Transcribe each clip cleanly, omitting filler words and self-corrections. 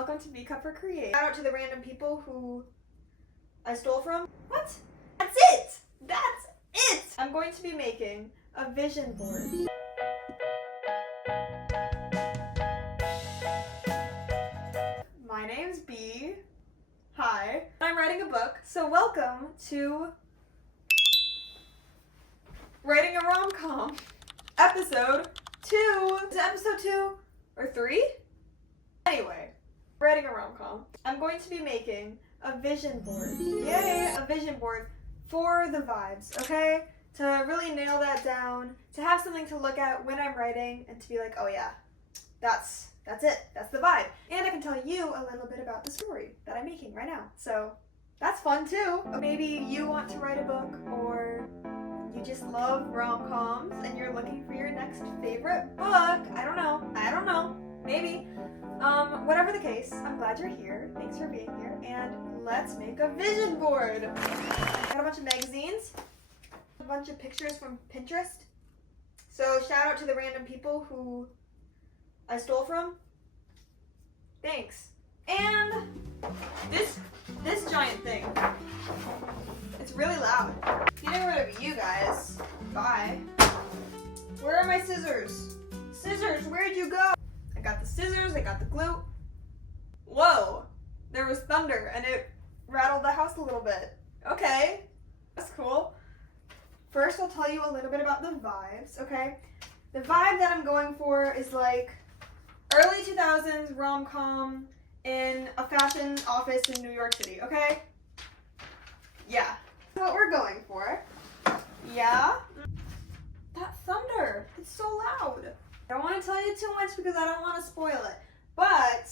welcome to Bea Kupper Creative. Shout out to the random people who I stole from. What? That's it! That's it! I'm going to be making a vision board. My name's Bea. Hi. I'm writing a book, so welcome to Writing a Rom-Com. Episode 2. Is it episode 2 or 3? Anyway, writing a rom-com. I'm going to be making a vision board. Yay! A vision board for the vibes, okay? To really nail that down, to have something to look at when I'm writing and to be like, oh yeah, that's it. That's the vibe. And I can tell you a little bit about the story that I'm making right now. So that's fun too. Maybe you want to write a book, or you just love rom-coms and you're looking for your next favorite book. I don't know. Maybe. Whatever the case, I'm glad you're here. Thanks for being here. And let's make a vision board. I got a bunch of magazines, a bunch of pictures from Pinterest. So shout out to the random people who I stole from. Thanks. And this giant thing. It's really loud. Getting rid of you guys. Bye. Where are my scissors? Scissors, where'd you go? I got the scissors, I got the glue. Whoa, there was thunder and it rattled the house a little bit. Okay, that's cool. First, I'll tell you a little bit about the vibes, okay? The vibe that I'm going for is like early 2000s rom-com in a fashion office in New York City, okay? Yeah, that's what we're going for. Yeah? That thunder, it's so loud. I don't want to tell you too much because I don't want to spoil it. But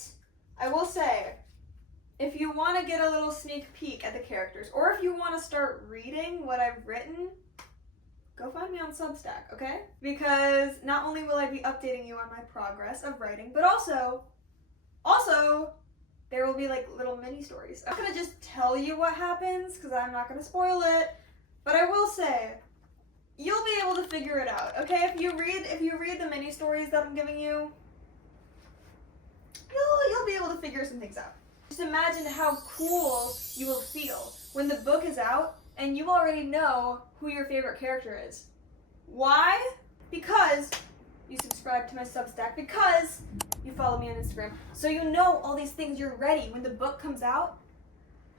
I will say, if you want to get a little sneak peek at the characters, or if you want to start reading what I've written, go find me on Substack, okay? Because not only will I be updating you on my progress of writing, but also, there will be like little mini stories. I'm not going to just tell you what happens because I'm not going to spoil it, but I will say, you'll be able to figure it out, okay? If you read the mini stories that I'm giving you, you'll be able to figure some things out. Just imagine how cool you will feel when the book is out and you already know who your favorite character is. Why? Because you subscribe to my Substack, because you follow me on Instagram, so you know all these things. You're ready when the book comes out.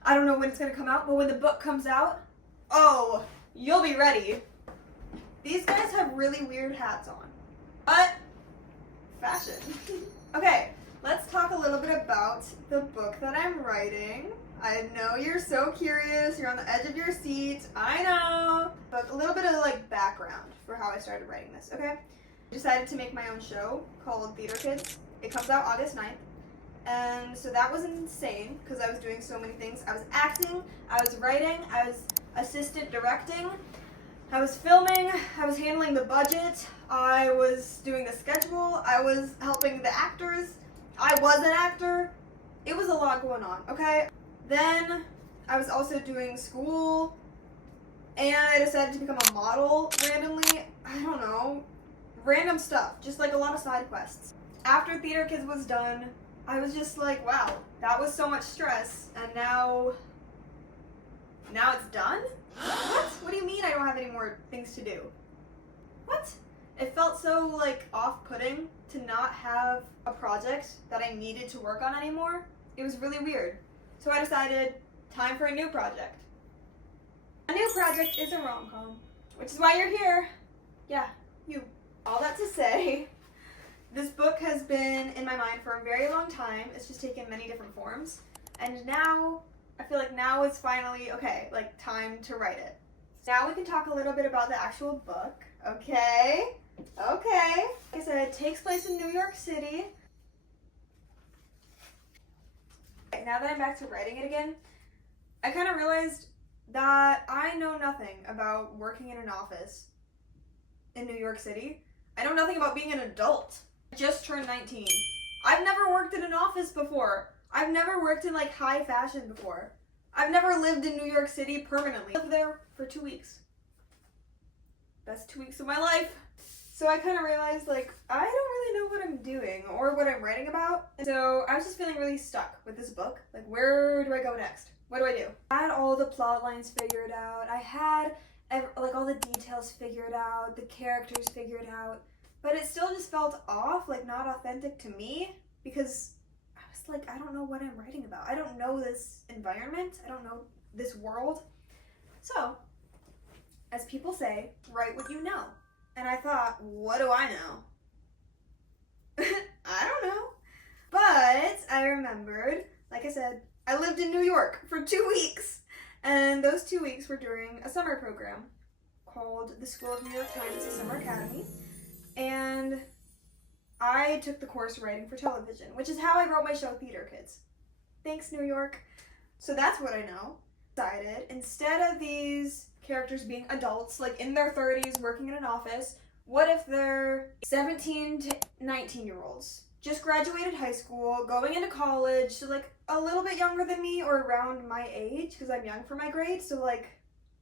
I don't know when it's gonna come out, but when the book comes out, oh, you'll be ready. These guys have really weird hats on, but fashion. Okay, let's talk a little bit about the book that I'm writing. I know you're so curious, you're on the edge of your seat, I know. But a little bit of like background for how I started writing this, okay? I decided to make my own show called Theater Kids. It comes out August 9th. And so that was insane because I was doing so many things. I was acting, I was writing, I was assistant directing, I was filming, I was handling the budget, I was doing the schedule, I was helping the actors, I was an actor. It was a lot going on, okay? Then I was also doing school, and I decided to become a model randomly. I don't know, random stuff, just like a lot of side quests. After Theater Kids was done, I was just like, wow, that was so much stress, and now it's done? What? What do you mean I don't have any more things to do? What? It felt so like off-putting to not have a project that I needed to work on anymore. It was really weird. So I decided, time for a new project. A new project is a rom-com, which is why you're here. Yeah, you. All that to say, this book has been in my mind for a very long time. It's just taken many different forms. And now, I feel like now it's finally, okay, like time to write it. Now we can talk a little bit about the actual book, okay? Okay. Like I said, it takes place in New York City. Now that I'm back to writing it again, I kind of realized that I know nothing about working in an office in New York City. I know nothing about being an adult. I just turned 19. I've never worked in an office before. I've never worked in like high fashion before. I've never lived in New York City permanently. I lived there for 2 weeks. Best 2 weeks of my life. So I kind of realized, like, I don't really know what I'm doing or what I'm writing about. And so I was just feeling really stuck with this book. Like, where do I go next? What do I do? I had all the plot lines figured out. I had, like, all the details figured out, the characters figured out. But it still just felt off, like, not authentic to me. Because I was like, I don't know what I'm writing about. I don't know this environment. I don't know this world. So, as people say, write what you know. And I thought, what do I know? I don't know. But I remembered, like I said, I lived in New York for 2 weeks. And those 2 weeks were during a summer program called the School of New York Times Summer Academy. And I took the course Writing for Television, which is how I wrote my show Theater Kids. Thanks, New York. So that's what I know. Decided, instead of these characters being adults, like in their 30s, working in an office, what if they're 17 to 19-year-olds? Just graduated high school, going into college, so like a little bit younger than me or around my age, because I'm young for my grade, so like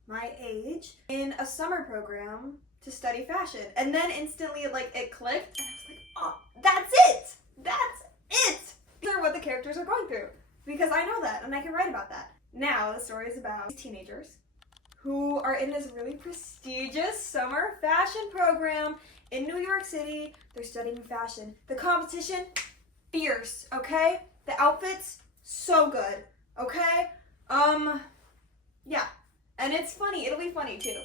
my age, in a summer program to study fashion. And then instantly, like, it clicked, and I was like, oh, that's it! That's it! These are what the characters are going through, because I know that, and I can write about that. Now, the story is about teenagers who are in this really prestigious summer fashion program in New York City. They're studying fashion. The competition, fierce, okay? The outfits, so good, okay? Yeah. And it's funny. It'll be funny, too.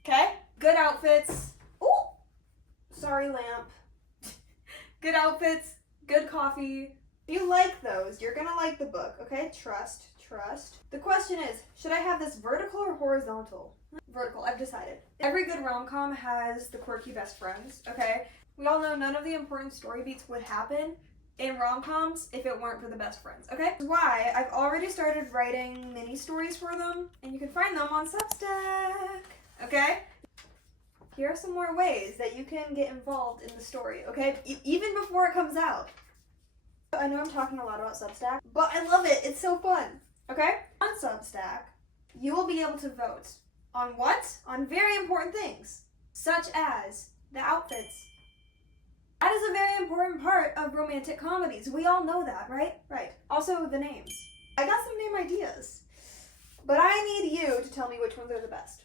Okay? Good outfits. Ooh! Sorry, lamp. Good outfits, good coffee. If you like those, you're gonna like the book, okay? Trust. The question is, should I have this vertical or horizontal? Vertical, I've decided. Every good rom-com has the quirky best friends, okay? We all know none of the important story beats would happen in rom-coms if it weren't for the best friends, okay? That's why I've already started writing mini stories for them, and you can find them on Substack, okay? Here are some more ways that you can get involved in the story, okay? Even before it comes out. I know I'm talking a lot about Substack, but I love it. It's so fun. Okay? On Substack, you will be able to vote on what? On very important things, such as the outfits. That is a very important part of romantic comedies. We all know that, right? Right. Also, the names. I got some name ideas, but I need you to tell me which ones are the best.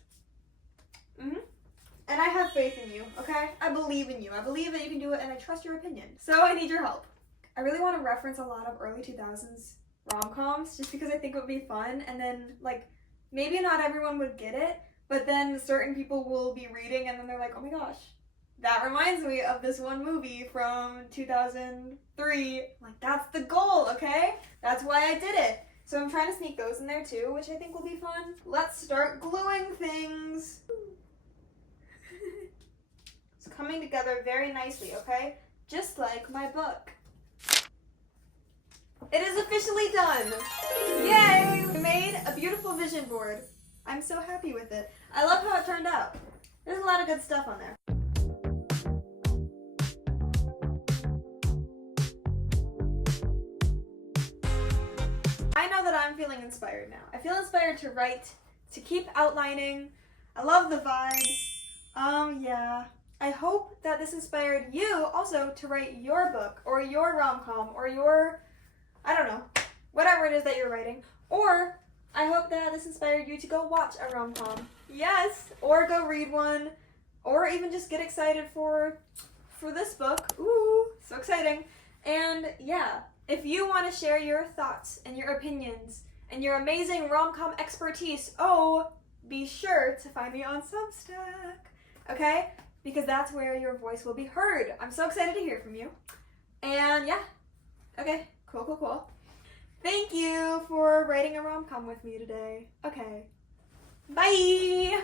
And I have faith in you, okay? I believe in you. I believe that you can do it, and I trust your opinion. So I need your help. I really want to reference a lot of early 2000s rom-coms just because I think it would be fun, and then, like, maybe not everyone would get it, but then certain people will be reading and then they're like, oh my gosh, that reminds me of this one movie from 2003. Like, that's the goal, okay? That's why I did it. So I'm trying to sneak those in there too, which I think will be fun. Let's start gluing things. It's coming together very nicely, okay? Just like my book. It is officially done! Yay! We made a beautiful vision board. I'm so happy with it. I love how it turned out. There's a lot of good stuff on there. I know that I'm feeling inspired now. I feel inspired to write, to keep outlining. I love the vibes. Yeah. I hope that this inspired you also to write your book or your rom-com or your, I don't know, whatever it is that you're writing. Or I hope that this inspired you to go watch a rom-com. Yes, or go read one, or even just get excited for this book. Ooh, so exciting. And yeah, if you want to share your thoughts and your opinions and your amazing rom-com expertise, be sure to find me on Substack, okay? Because that's where your voice will be heard. I'm so excited to hear from you. And yeah, okay, cool. Thank you for writing a rom-com with me today. Okay, bye!